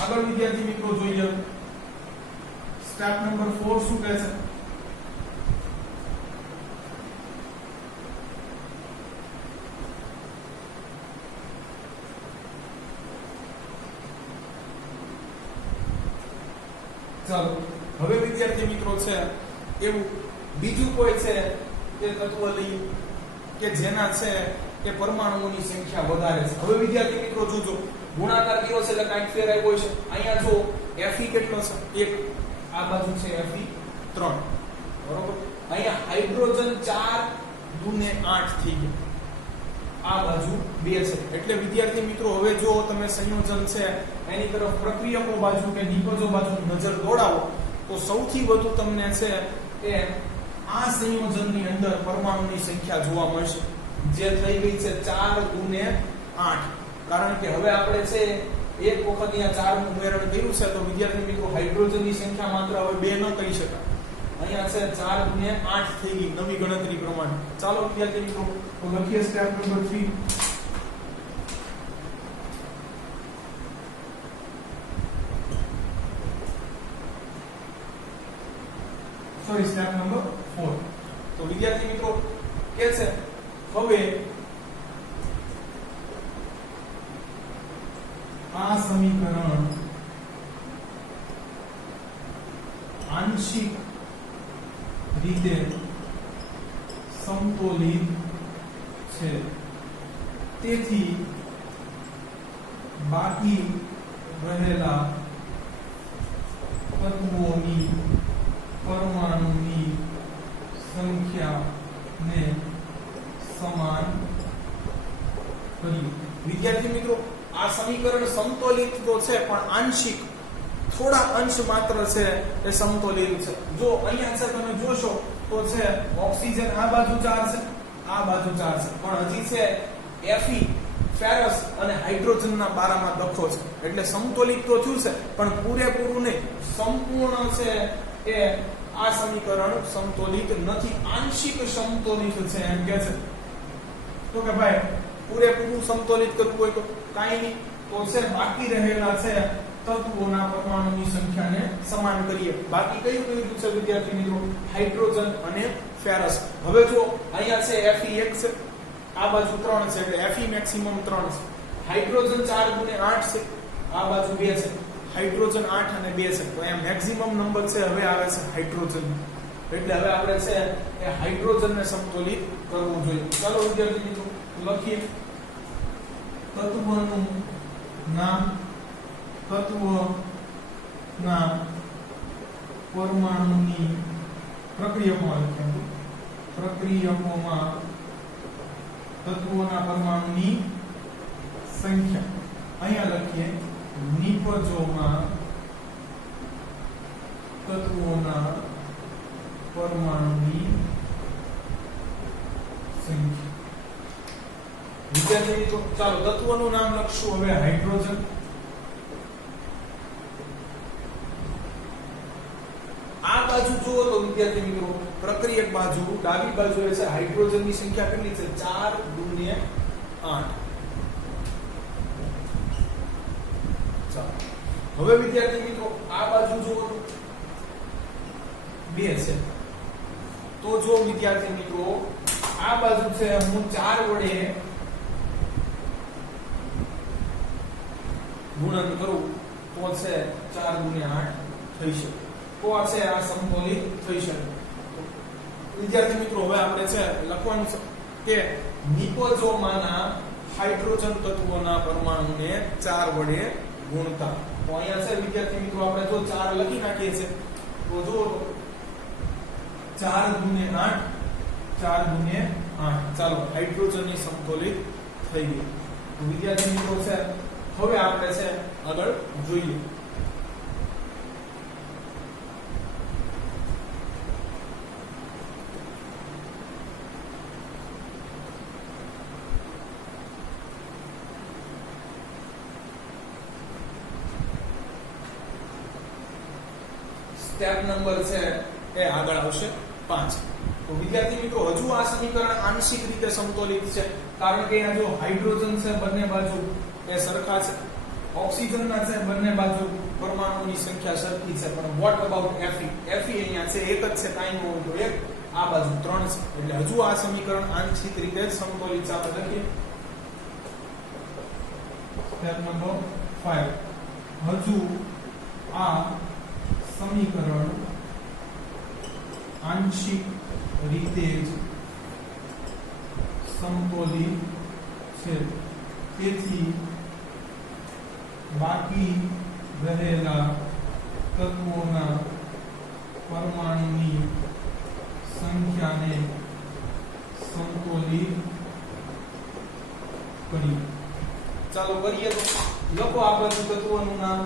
આગળ વિદ્યાર્થી મિત્રો જોઈએ સ્ટેપ નંબર 4 શું કહે છે? ચાલો હવે વિદ્યાર્થી મિત્રો છે એવું બીજું કોઈ છે તે તત્વ લઈ કે જેના છે કે પરમાણુઓની સંખ્યા વધારે છે. હવે વિદ્યાર્થી મિત્રો જોજો ગુણાકાર કર્યો છે એટલે કાંઈક ફેર આવ્યો છે. અહીંયા જો Fe કેટલો છે? 1. આ બાજુ છે Fe 3. બરોબર. અહીંયા હાઇડ્રોજન 4 દુને 8 થઈ ગયો. આ બાજુ 2 છે. એટલે વિદ્યાર્થી મિત્રો હવે જો તમે સંયોજન છે એની તરફ પ્રક્રિયકો બાજુ કે નિપજો બાજુ નજર દોડાવો તો સૌથી વધુ તમને છે એ આ સંયોજનની અંદર પરમાણુની સંખ્યા જોવા મળશે, જે થઈ ગઈ છે 4 દુને 8. કારણ કે હવે આપણે છે એક વખત અહીંયા 4 નું ઉમેરણ કર્યું છે તો વિદ્યાર્થી મિત્રો હાઇડ્રોજનની સંખ્યા માત્ર હવે 2 ન કહી શકાય. અહીંયા છે 4 દુને 8 થઈ ગઈ નવી ગણતરી પ્રમાણે. ચાલો વિદ્યાર્થી મિત્રો તો લખીએ step number 3. Sorry step number 4. તો વિદ્યાર્થી મિત્રો કે છે હવે આ સમીકરણ આંશિક રીતે સમતોલિત છે. તેથી બાકી રહેલા તત્વોની પરમાણુની સંખ્યાને સમાન કર્યું. વિદ્યાર્થી મિત્રો, આ સમીકરણ સમતોલિત તો છે પણ આંશિક થોડા અંશ માત્ર છે એ સમતોલિત છે. જો અહીંયા છે તમે જોશો તો છે ઓક્સિજન આ બાજુ ચાર છે, આ બાજુ ચાર છે, પણ હજી છે Fe ફેરસ અને હાઇડ્રોજનના બારામાં દખો છે. એટલે સમતોલિત તો થયું છે પણ પૂરેપૂરું નહીં, સંપૂર્ણ છે એ આ સમીકરણ સમતોલિત નથી, આંશિક સમતોલિત છે એમ કે છે. તો કે ભાઈ પૂરેપૂરું સમતોલિત કરવું હોય તો કાંઈ નહીં, તો છે બાકી રહેલા છે તત્વોના પરમાણુની સંખ્યાને સમાન કરીએ. બાકી કયું કયું છે વિદ્યાર્થી મિત્રો? હાઇડ્રોજન અને ફેરસ. હવે જો અહીંયા છે Fe1 છે, આ બાજુ 3 છે એટલે Fe મેક્સિમમ 3 છે. હાઇડ્રોજન 4 ગુણે 8 છે, આ બાજુ 2 છે. હાઇડ્રોજન 8 અને 2 છે, તો અહીંયા મેક્સિમમ નંબર છે હવે આવે છે હાઇડ્રોજન. એટલે હવે આપણે છે એ હાઇડ્રોજનને સમતોલિત કરવું જોઈએ. ચાલો વિદ્યાર્થી મિત્રો લખીએ. તત્વનું નામ, તત્વના પરમાણુની પ્રક્રિયકોમાં તત્વોના પરમાણુની સંખ્યા. અહીંયા લખીએ નિપજોમાં તત્વોના પરમાણુની સંખ્યા. વિદ્યાર્થી મિત્રો ચાલો તત્વોનું નામ લખશું હવે હાઇડ્રોજન. આ બાજુ જુઓ તો વિદ્યાર્થી મિત્રો પ્રક્રિયક બાજુ ડાબી બાજુ છે હાઇડ્રોજનની સંખ્યા કેટલી છે? 4 ગુણ્યા 8. ચાલો હવે વિદ્યાર્થી મિત્રો આ બાજુ જુઓ તો 2 છે. તો જો વિદ્યાર્થી મિત્રો આ બાજુ છે હું 4 વડે ગુણન કરું તો છે 4 ગુણ્યા 8 થઈ શકે. તો આ છે આ સમતોલિત થઈ શકે. વિદ્યાર્થી મિત્રો હવે આપણે છે લખવાનું છે કે નિપજોમાંના હાઇડ્રોજન તત્વોના પરમાણુને 4 વડે ગુણતા. તો અહીંયા છે વિદ્યાર્થી મિત્રો આપણે જો 4 લખી નાખીએ છે તો જો 4 ગુણ્યા 8, 4 ગુણ્યા 8. ચાલો હાઇડ્રોજનની સમતોલિત થઈ ગઈ. તો વિદ્યાર્થી મિત્રો છે હવે આપણે છે આગળ જોઈએ. સ્ટેપ નંબર છે એ આગળ આવશે 5. તો વિદ્યાર્થી મિત્રો હજુ આ સમીકરણ આંશિક રીતે સમતોલિત છે કારણ કે અહીંયા જો હાઇડ્રોજન છે બંને બાજુ એ સરખા છે, ઓક્સિજનના છે બંને બાજુ પરમાણુની સંખ્યા સરખી છે, પણ વોટ અબાઉટ Fe? Fe અહીંયા છે એક જ છે, કાંઈ ન હોય તો એક, આ બાજુ 3 છે. એટલે હજુ આ સમીકરણ આંશિક રીતે સમતોલિત છે. આપણે લખીએ સ્ટેપ નંબર 5. હજુ આ સમીકરણ આંશિક રીતે જ સમતોલિત છે. તેથી બાકી રહેલા તત્વોના પરમાણુની સંખ્યાને સમતોલિત કરીએ. ચાલો કરીએ તો લખો આ બાજુ તત્વોનું નામ,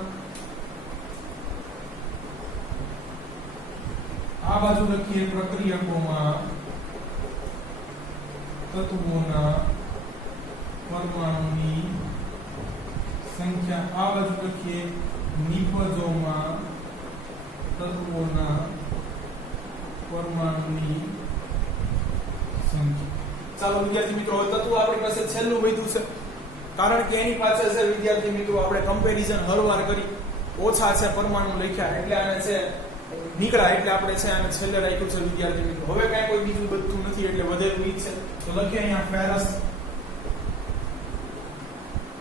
આ બાજુ લખીએ પ્રક્રિયકોમાં તત્વોના પરમાણુની સંખ્યા, આ બાજુ લખીએ નિપજોમાં તત્વોના પરમાણુની સંખ્યા. ચાલો વિદ્યાર્થી મિત્રો હવે તત્વો આપણી પાસે છેલ્લું વધ્યું છે કારણ કે એની પાછળ છે વિદ્યાર્થી મિત્રો આપણે કમ્પેરિઝન હરવાર કરી, ઓછા છે પરમાણુ લખ્યા એટલે આને છે નીકળ્યા એટલે આપણે છે આને છેલ્લે રાખ્યું છે વિદ્યાર્થી મિત્રો. હવે કાંઈ કોઈ બીજું બધું નથી એટલે વધેલું ઈ છે. તો લખીએ અહીંયા ફેરસ.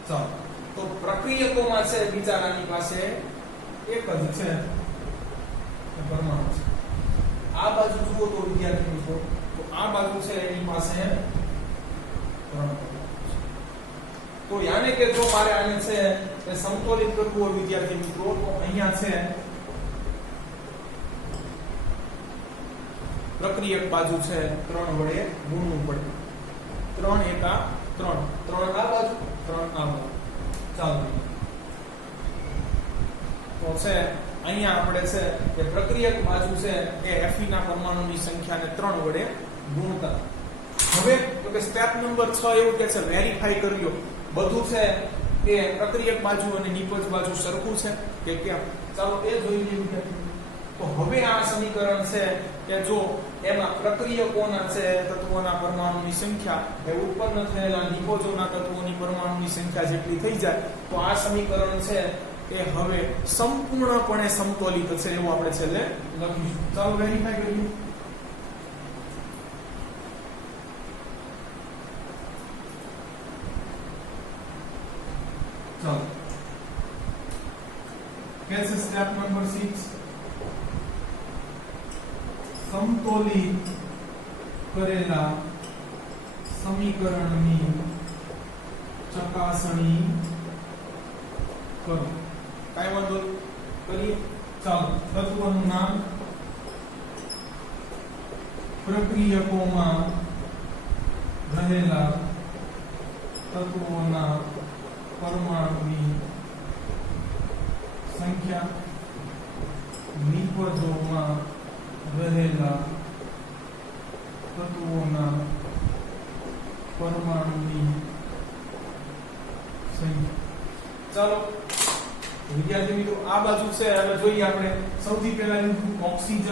ચાલો તો પ્રક્રિયકોમાં છે બિચારાની પાસે એક જ છે પરમાણુ છે. આ બાજુ જુઓ તો વિદ્યાર્થી મિત્રો તો આ બાજુ છે એની પાસે 3 પરમાણુ છે. તો યાને કે જો મારે આને છે એ સમતોલિત કરવું હોય વિદ્યાર્થી મિત્રો તો અહીંયા છે પ્રક્રિયક બાજુ છે 3 વડે ગુણવું પડે 3 એકા 3 3 આ બાજુ 3 આ બાજુ ચાલો તો છે અહીંયા આપણે છે કે પ્રક્રિયક બાજુ છે એ Fe ના પરમાણુની સંખ્યાને 3 વડે ગુણતા હવે તો કે સ્ટેપ નંબર 6 એવું કે છે વેરીફાઈ કર્યો બધું છે કે પ્રક્રિયક બાજુ અને નિપજ બાજુ સરખું છે કે કેમ ચાલો એ જોઈ લઈએ તો હવે આ સમીકરણ છે કે જો એમાં પ્રક્રિયકોના છે તત્વોના પરમાણુની સંખ્યા એ ઉત્પન્ન થયેલા નિપજોના તત્વોની પરમાણુની સંખ્યા જેટલી થઈ જાય તો આ સમીકરણ છે એ હવે સંપૂર્ણપણે સમતોલિત છે એવું આપણે છેલ્લે લખીશું ચાલો વેરીફાઈ કરીએ ચાલો કે છે સ્ટેપ નંબર 6 સમતોલિત કરેલા સમીકરણની ચકાસણી કરો કાઈ વાંધો કરીએ ચાલો તત્વનું નામ પ્રક્રિયકોમાં રહેલા તત્વોના પરમાણુની સંખ્યા નિપજોમાં રહેલા તત્વોના પરમાણુની સંખ્યા ચાલો વિદ્યાર્થી મિત્રો આ બાજુ છે હવે જોઈએ આપણે સૌથી પહેલા લીધું ઓક્સિજન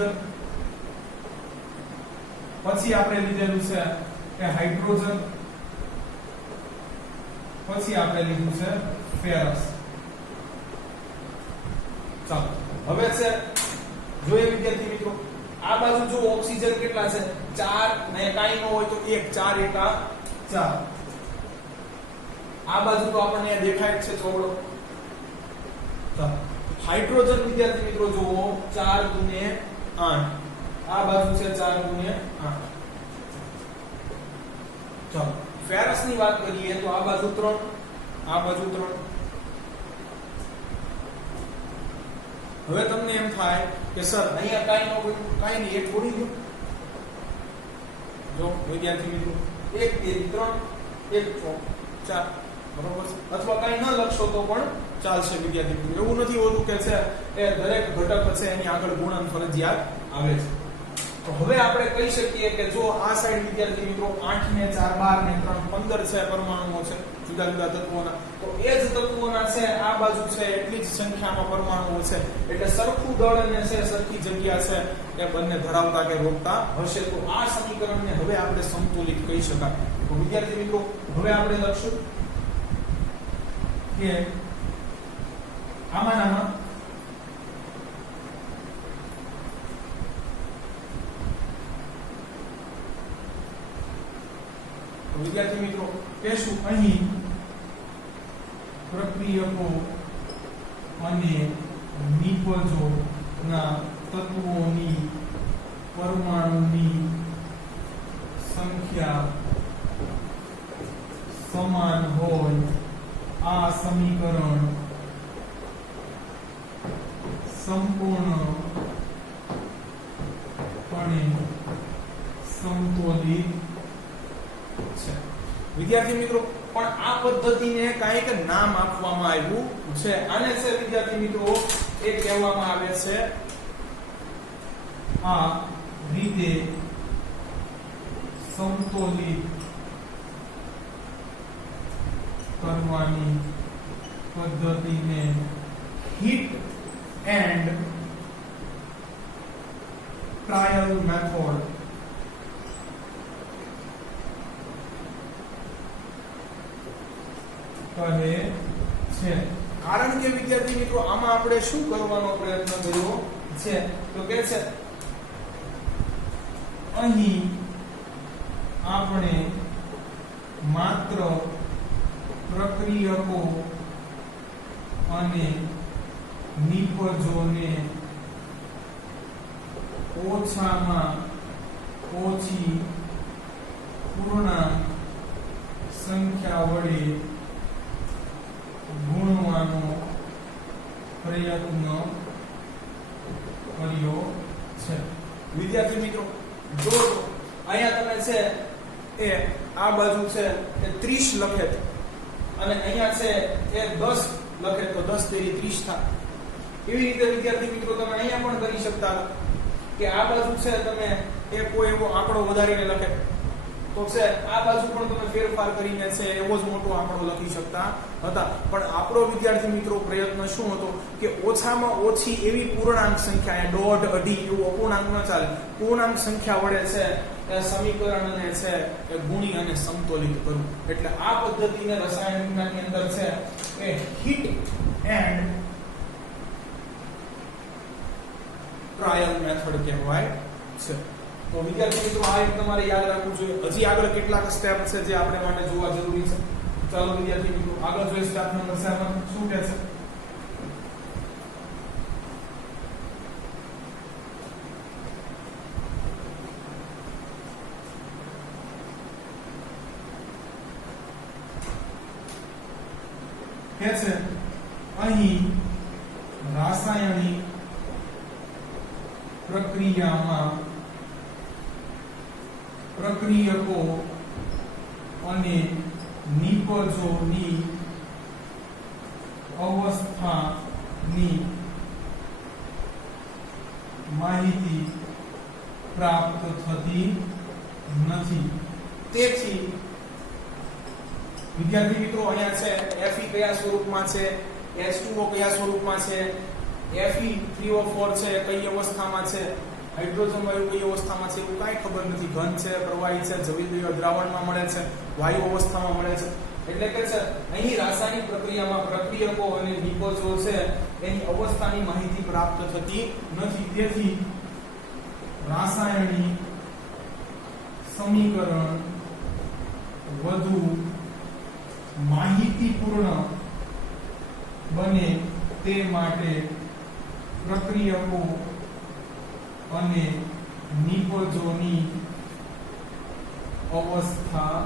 પછી આપણે લીધેલું છે કે હાઇડ્રોજન પછી આપણે લીધું છે ફેરસ ચાલો હવે છે જોઈએ વિદ્યાર્થી મિત્રો આ બાજુ જો ઓક્સિજન કેટલા છે 4 ને કાઈ ન હોય તો 1 4 એકા 4 આ બાજુ તો આપણને દેખાય છે ચોગડો ચાલો હાઇડ્રોજન વિદ્યાર્થી મિત્રો જુઓ 4 ગુણે 8 આ બાજુ છે 4 ગુણે 8 ચાલો ફેરસ ની વાત કરીએ તો આ બાજુ 3 આ બાજુ 3 હવે તમને એમ થાય કે સર અહીંયા કાઈ ન હોય કાઈ નહીં એક છોડી દો જો વિદ્યાર્થી મિત્રો 1 2 3 1 4 બરોબર અથવા કાઈ ન લખશો તો પણ ચાલશે વિદ્યાર્થી મિત્રો એવું નથી હોતું કે છે એ દરેક ઘટક છે એની આગળ ગુણન ફરજિયાત આવે છે તો હવે આપણે કહી શકીએ કે જો આ સાઈડ વિદ્યાર્થી મિત્રો 8 ને 4 12 ને 3 15 છે પરમાણુઓ છે જુદા જુદા તત્વોના તો એ જ તત્વોના છે આ બાજુ છે એટલી જ સંખ્યામાં પરમાણુઓ છે એટલે સરખું દળ અને છે સરખી જગ્યા છે એ બંને ધરાવતા કે રોકતા હશે તો આ સમીકરણને હવે આપણે સંતુલિત કહી શકાય તો વિદ્યાર્થી મિત્રો હવે આપણે લખશું કે આમાંના વિદ્યાર્થી મિત્રો કહેશું અહીં પ્રક્રિયકો અને નિપજોના તત્વોની પરમાણુની સંખ્યા સમાન હોય આ સમીકરણ સંપૂર્ણપણે સમતોલિત છે વિદ્યાર્થી મિત્રો પણ આ પદ્ધતિને કાંઈક નામ આપવામાં આવ્યું છે આને છે વિદ્યાર્થી મિત્રો એ કહેવામાં આવે છે આ રીતે સમતોલિત કરવાની પદ્ધતિને હીટ એન્ડ ટ્રાયલ મેથડ કહે છે કારણ કે વિદ્યાર્થી મિત્રો આમાં આપણે શું કરવાનો પ્રયત્ન કર્યો છે તો કે છે અહીં આપણે માત્ર પ્રક્રિયકો અને નિપજોને ઓછામાં ઓછી પૂર્ણાંક સંખ્યા વડે ગુણવાનો પ્રયત્ન કર્યો છે. વિદ્યાર્થી મિત્રો જો અહીંયા તમે છે એ આ બાજુ છે એ 30 લખે અને અહીંયા છે એ 10 લખે તો 10 તેરી 30 થાય. એવી રીતે વિદ્યાર્થી મિત્રો તમે અહીંયા પણ કરી શકતા કે આ બાજુ છે તમે એ કોઈ એવો આંકડો વધારીને લખે તો છે આ બાજુ પણ તમે ફેરફાર કરીને છે એવો જ મોટો આંકડો લખી શકતા હતા. પણ આપણો વિદ્યાર્થી મિત્રો પ્રયત્ન શું હતો કે ઓછામાં ઓછી એવી પૂર્ણાંક સંખ્યા, દોઢ, અઢી એવું અપૂર્ણાંક ન ચાલે, પૂર્ણાંક સંખ્યા વડે છે એ સમીકરણને છે એ ગુણી અને સમતોલિત કરવું. એટલે આ પદ્ધતિને રસાયણ વિજ્ઞાનની અંદર છે એ હિટ એન્ડ ટ્રાયલ મેથડ કહેવાય છે. તો વિદ્યાર્થી મિત્રો આ એક તમારે યાદ રાખવું જોઈએ. હજી આગળ કેટલાક સ્ટેપ છે જે આપણે માટે જોવા જરૂરી છે. ચાલો વિદ્યાર્થી મિત્રો આગળ જોઈએ. સ્ટેપ નંબર 7 શું કહે છે? કે છે અહીં રાસાયણિક પ્રક્રિયામાં પ્રક્રિયકો અને નિપજોની અવસ્થાની માહિતી પ્રાપ્ત થતી નથી. તેથી વિદ્યાર્થી મિત્રો અહીંયા છે Fe કયા સ્વરૂપમાં છે, H2O કયા સ્વરૂપમાં છે, Fe3O4 છે કઈ અવસ્થામાં છે, હાઇડ્રોજન વાયુ કઈ અવસ્થામાં છે એવું કાંઈ ખબર નથી. ઘન છે, પ્રવાહી છે, જવિદ્રવ્ય દ્રાવણમાં મળે છે, વાયુ અવસ્થામાં મળે છે. એટલે કે છે અહીં રાસાયણિક પ્રક્રિયામાં પ્રક્રિયકો અને નિપજો છે એની અવસ્થાની માહિતી પ્રાપ્ત થતી નથી. તેથી રાસાયણિક સમીકરણ વધુ માહિતીપૂર્ણ બને તે માટે પ્રક્રિયકો અને નિપજોની અવસ્થા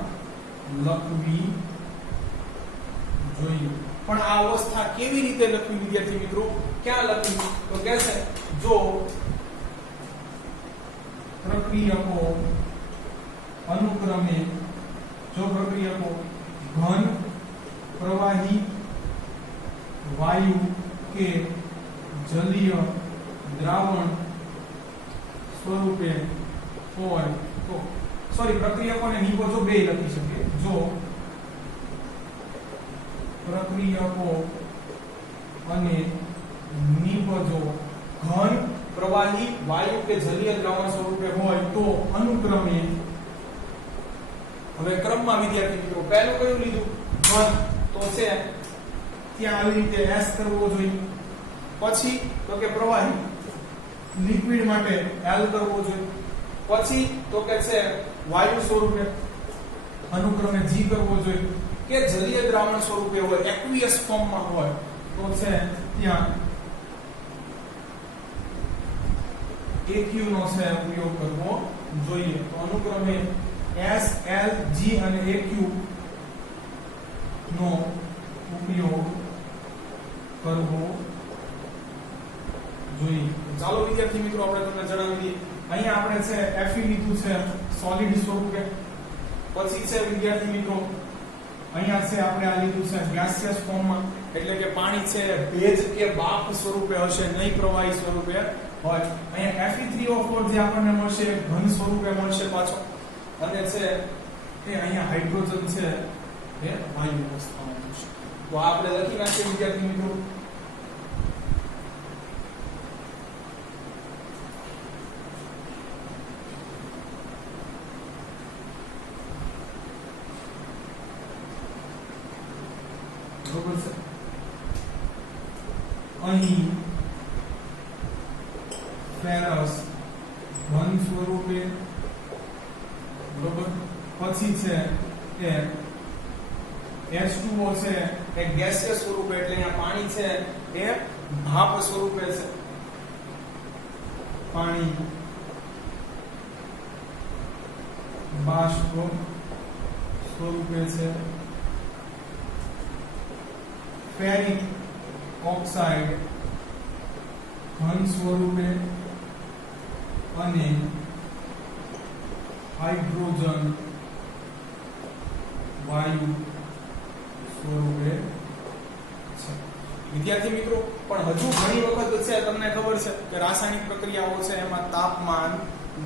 લખવી જોઈએ. પણ આ અવસ્થા કેવી રીતે લખવી વિદ્યાર્થી મિત્રો? ક્યાં લખવી? તો કહે છે જો પ્રક્રિયકો અનુક્રમે ઘન, પ્રવાહી, વાયુ કે જલીય દ્રાવણ સ્વરૂપે હોય તો પ્રક્રિયકોને નિપજો બે લખી શકે. જો પ્રક્રિયકો અને નિપજો ઘન, પ્રવાહી, વાયુ કે જલીય દ્રાવણ સ્વરૂપે હોય તો અનુક્રમે, હવે ક્રમમાં વિદ્યાર્થી મિત્રો પહેલું કયું લીધું? ઘન. તો છે ત્યાં આવી રીતે S કરવો જોઈએ. પછી તો કે પ્રવાહી, લિક્વિડ માટે L કરવો જોઈએ. પછી તો કે છે વાયુ સ્વરૂપે અનુક્રમે G કરવો જોઈએ. કે જલીય દ્રાવણ સ્વરૂપે હોય, એક્વિયસ ફોર્મમાં હોય તો છે ત્યાં AQ નો છે ઉપયોગ કરવો જોઈએ. તો અનુક્રમે S, L, G અને AQ નો ઉપયોગ કરવો જોઈએ. ચાલો વિદ્યાર્થી મિત્રો આપણે તમને જણાવી દઈએ. અહીંયા આપણે છે Fe લીધું છે સોલિડ સ્વરૂપે. પછી છે વિદ્યાર્થી મિત્રો અહીંયા છે આપણે આ લીધું છે ગેસિયસ ફોર્મમાં, એટલે કે પાણી છે ભેજ કે બાફ સ્વરૂપે હશે, નહીં પ્રવાહી સ્વરૂપે હોય. અહીંયા Fe3O4 જે આપણને મળશે ઘન સ્વરૂપે મળશે પાછો. અને છે એ અહીંયા હાઇડ્રોજન છે એ વાયુ અવસ્થામાં થશે. તો આપણે લખી નાખીએ વિદ્યાર્થી મિત્રો. બરોબર છે. અહીં ફેરસ ઘન સ્વરૂપે, બરોબર. પછી છે કે H2O છે એ ગેસિયસ સ્વરૂપે, એટલે અહીંયા પાણી છે એ ભાપ સ્વરૂપે છે. પાણી બાષ્પ સ્વરૂપે છે. ફેરિક ઓક્સાઇડ ઘન સ્વરૂપે અને હાઇડ્રોજન વાયુ સ્વરૂપે છે. વિદ્યાર્થી મિત્રો, પણ હજુ ઘણી વખત છે તમને ખબર છે કે રાસાયણિક પ્રક્રિયાઓ છે એમાં તાપમાન,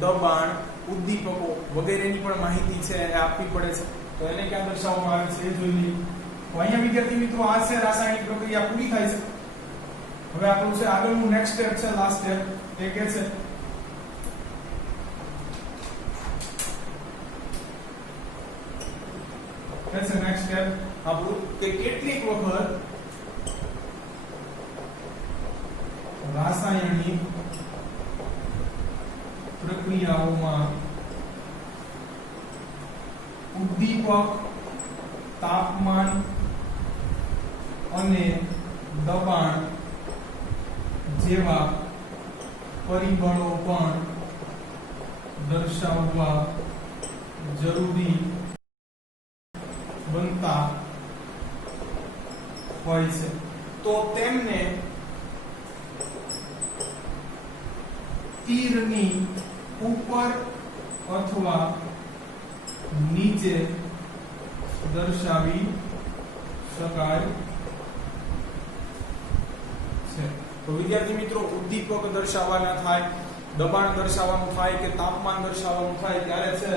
દબાણ, ઉદ્દીપકો વગેરેની પણ માહિતી છે એ આપવી પડે છે. તો એને ક્યાં દર્શાવવામાં આવે છે એ જોઈ લઈએ. તો અહીંયા વિદ્યાર્થી મિત્રો આ છે રાસાયણિક પ્રક્રિયા પૂરી થાય છે. હવે આપણું છે આગળનું નેક્સ્ટ સ્ટેપ છે, લાસ્ટ સ્ટેપ, એ કે છે નેક્સ્ટ સ્ટેપ આપણું કે કેટલીક વખત રાસાયણિક પ્રક્રિયાઓમાં ઉદ્દીપક, તાપમાન અને દબાણ જેવા પરિબળો પણ દર્શાવવા જરૂરી બનતા હોય છે. તો તેમને તીરની ઉપર અથવા નીચે દર્શાવી શકાય છે. તો વિદ્યાર્થી મિત્રો, ઉદ્દીપક દર્શાવવાના થાય, દબાણ દર્શાવવાનું થાય કે તાપમાન દર્શાવવાનું થાય ત્યારે છે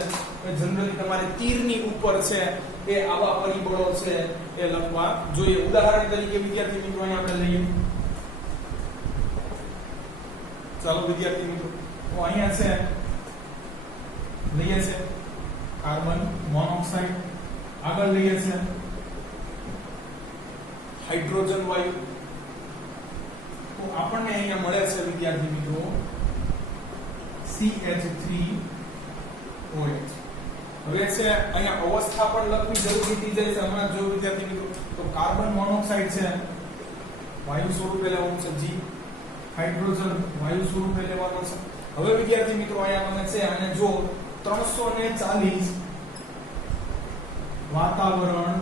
એ જનરલી તમારે તીરની ઉપર છે એ આવા પરિબળો છે એ લખવા જોઈએ. ઉદાહરણ તરીકે વિદ્યાર્થી મિત્રો અહીં આપણે લઈએ. ચાલો વિદ્યાર્થી મિત્રો, તો અહીંયા છે લઈએ છે કાર્બન મોનોક્સાઇડ, આગળ લઈએ છે હાઇડ્રોજન વાયુ. તો આપણને અહીંયા મળે છે વિદ્યાર્થી મિત્રો CH3OH. હવે છે અહીંયા અવસ્થા પણ લખવી જરૂરી થઈ જાય છે. હમણાં જો વિદ્યાર્થી મિત્રો, તો કાર્બન મોનોક્સાઇડ છે વાયુ સ્વરૂપે લેવાનું છે G, હાઇડ્રોજન વાયુ સ્વરૂપે લેવાનો છે. હવે વિદ્યાર્થી મિત્રો અહીંયા મને છે અને જો 340 વાતાવરણ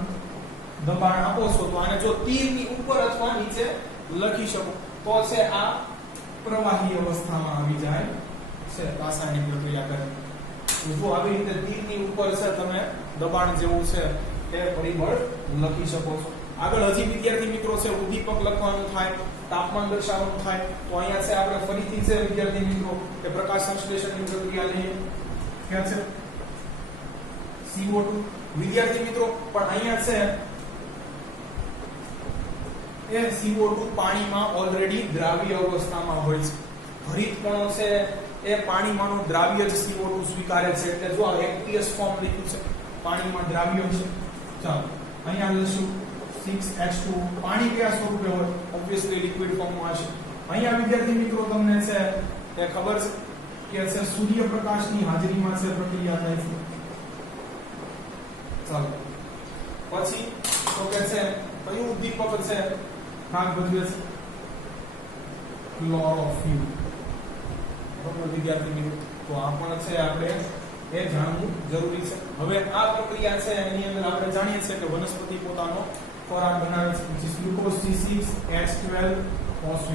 દબાણ આપો છો તો આને જો તીરની ઉપર અથવા નીચે લખી શકો તો છે આ પ્રવાહી અવસ્થામાં આવી જાય છે રાસાયણિક પ્રક્રિયા કરે. જો આવી રીતે તીરની ઉપર છે તમે દબાણ જેવું છે એ પરિબળ લખી શકો છો. આગળ હજી વિદ્યાર્થી મિત્રો છે ઉદ્દીપક લખવાનું થાય, તાપમાન દર્શાવવાનું થાય. તો અહીંયા છે આપણે ફરીથી છે વિદ્યાર્થી મિત્રો કે પ્રકાશ સંશ્લેષણની પ્રક્રિયા લઈએ. ક્યાં છે CO2 વિદ્યાર્થી મિત્રો, પણ અહીંયા છે એ CO2 પાણીમાં ઓલરેડી દ્રાવ્ય અવસ્થામાં હોય છે. હરિતકણો છે એ પાણીમાંનું દ્રાવ્ય જ CO2 સ્વીકારે છે. એટલે જો આ એક્વિયસ ફોર્મ લખ્યું છે, પાણીમાં દ્રાવ્ય છે. ચાલો અહીંયા લઈશું 6H2. પાણી કયા સ્વરૂપે હોય? ઓબ્વિયસલી લિક્વિડ ફોર્મમાં હશે. અહીંયા વિદ્યાર્થી મિત્રો તમને છે એ ખબર છે કે છે સૂર્યપ્રકાશની હાજરીમાં છે પ્રક્રિયા થાય છે. ચાલો પછી તો કે છે કયું ઉદ્દીપક છે ભાગ ભજવે છે? ક્લોરોફિલ. બરોબર વિદ્યાર્થી મિત્રો, તો આ પણ છે આપણે એ જાણવું જરૂરી છે. હવે આ પ્રક્રિયા છે એની અંદર આપણે જાણીએ છીએ કે વનસ્પતિ પોતાનો ખોરાક બનાવે છે, ગ્લુકોઝ C6H12O6.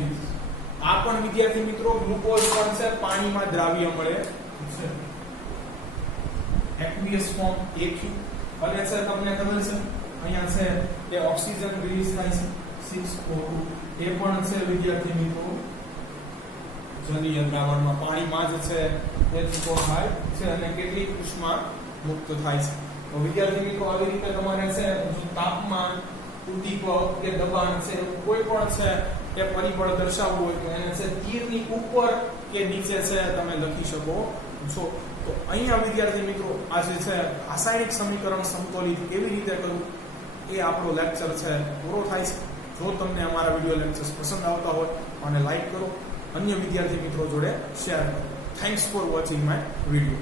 આ પણ વિદ્યાર્થી મિત્રો ગ્લુકોઝ પણ છે પાણીમાં દ્રાવ્ય મળે છે, એક્વિયસ ફોર્મ AQ. અને છે તમને ખબર છે અહીંયા છે કે ઓક્સિજન રિલીઝ થાય છે 6O2. એ પણ છે વિદ્યાર્થી મિત્રો જલીય દ્રાવણમાં પાણીમાં જ છે એ છૂટો થાય છે અને કેટલીક ઉષ્મા મુક્ત થાય છે. તો વિદ્યાર્થી મિત્રો આવી રીતે તમારે છે જો તાપમાન, ઉદ્દીપક કે દબાણ છે કોઈ પણ છે કે પરિબળ દર્શાવવું હોય તો એને છે તીરની ઉપર કે નીચે છે તમે લખી શકો છો. તો અહીંયા વિદ્યાર્થી મિત્રો આ જે છે રાસાયણિક સમીકરણ સંકલિત કેવી રીતે કરવું એ આપણો લેક્ચર છે પૂરો થાય છે. જો તમને અમારા વિડિયો લેક્ચર્સ પસંદ આવતા હોય અને લાઈક કરો, અન્ય વિદ્યાર્થી મિત્રો જોડે શેર કરો. Thanks for watching my video.